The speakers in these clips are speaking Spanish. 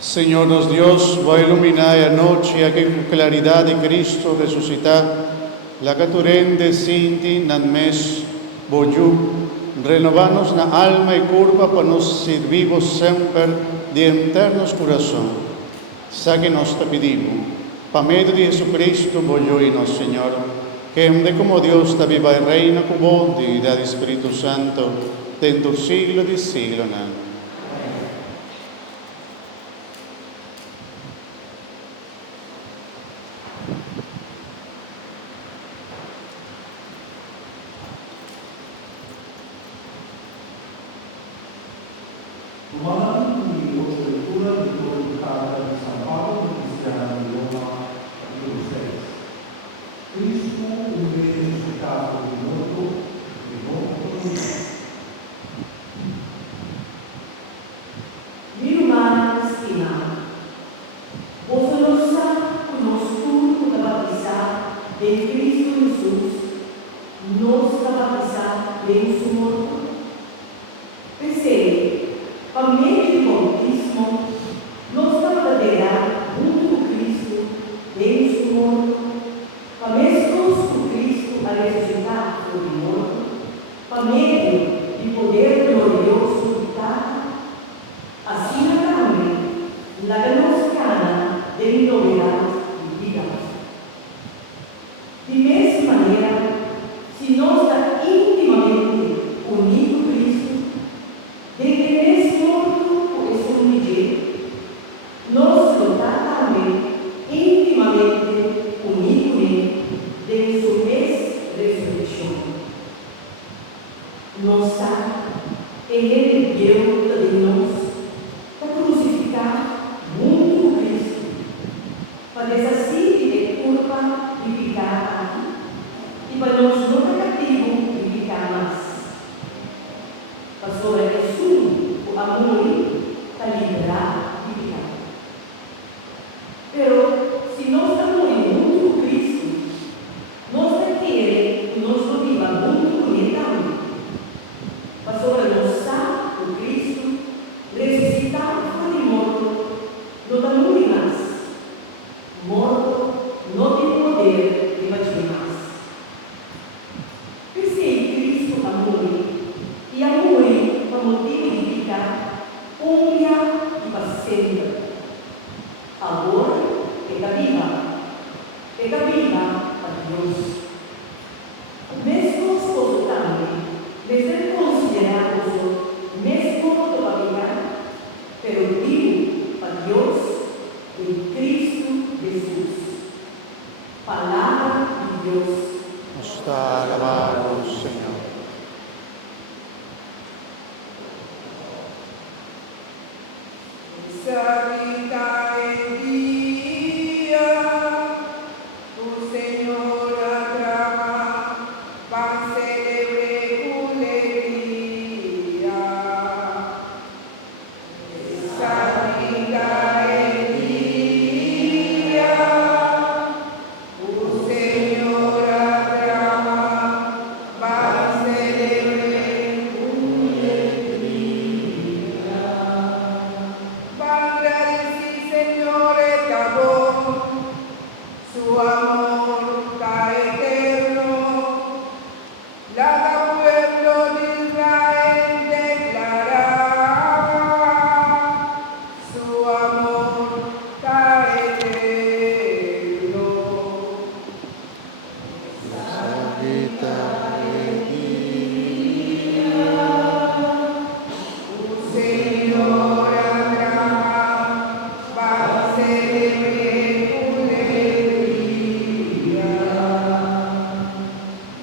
Señor nos Dios, va a iluminar a noche a que con claridad de Cristo resucitar, la caturén de Sinti, nan mes, boyu, renovanos na alma y curva para nos servimos siempre de eternos corazón. Sáquenos te pedimos, pa medio de Jesucristo, boyu y nos Señor, que de como Dios te viva y reina con bonde y da de Espíritu Santo, dentro siglo de siglo, nan.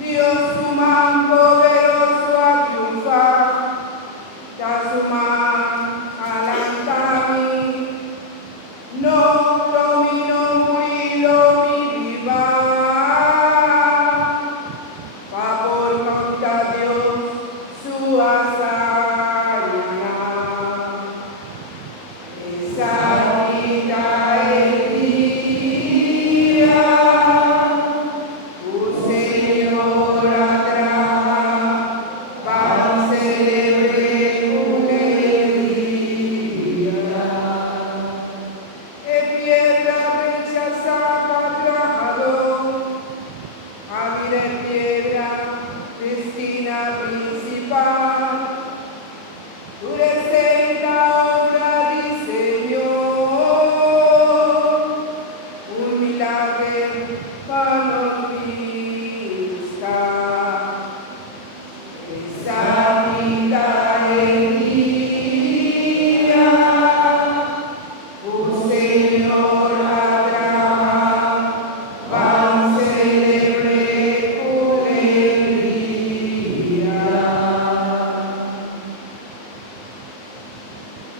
Dios tu manto Señor.